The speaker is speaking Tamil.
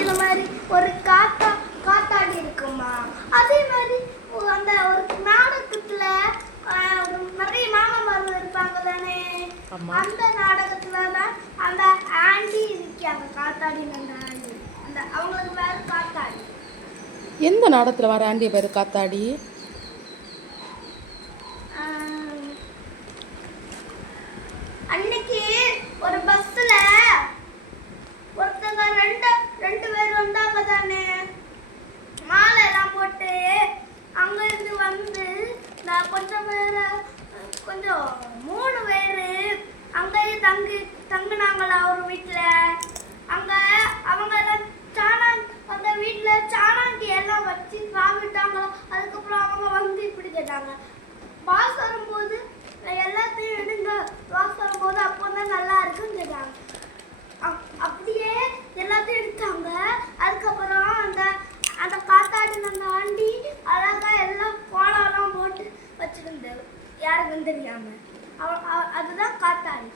இந்த மாதிரி ஒரு காத்தாடி இருக்குமா. அதே மாதிரி அந்த ஒரு நாடகத்துல நிறைய மாமாமார்கள் இருப்பாங்க தானே. அந்த நாடகத்துல தான் அந்த ஆண்டி இருக்காங்க, காத்தாடி. அந்த ஆண்டி அந்த அவங்களுக்கு வேற காத்தாடி. எந்த நாடகத்துல வர ஆண்டிய பேரு காத்தாடி? அன்னைக்கு ஒரு பஸ்ல ஒருத்தங்க ரெண்டு பேர் வந்தாங்க தானே, மாலை எல்லாம் போட்டு. அங்க இருந்து வந்து நான் கொஞ்சம் மூணு பேரு அங்கேயே தங்குனாங்களா ஒரு வீட்டுல. அங்க அவங்க எல்லாம் அந்த வீட்டுல சாணாங்கி எல்லாம் வச்சு சாப்பிட்டாங்களா. அதுக்கப்புறம் அவங்க வந்து இப்படி கேட்டாங்க, பாஸ் வரும்போது எல்லாத்தையும் எடுங்க, பாஸ் வரும்போது அப்போதான் நல்லா இருக்குன்னு கேட்டாங்க. அப்படியே எல்லாத்தையும் எடுத்தாங்க. அதுக்கப்புறம் அந்த காத்தாடின அந்த ஆண்டி அழகா எல்லாம் கோலம்லாம் போட்டு வச்சிருந்தது, யாருக்கும் தெரியாம. அதுதான் காத்தாடி.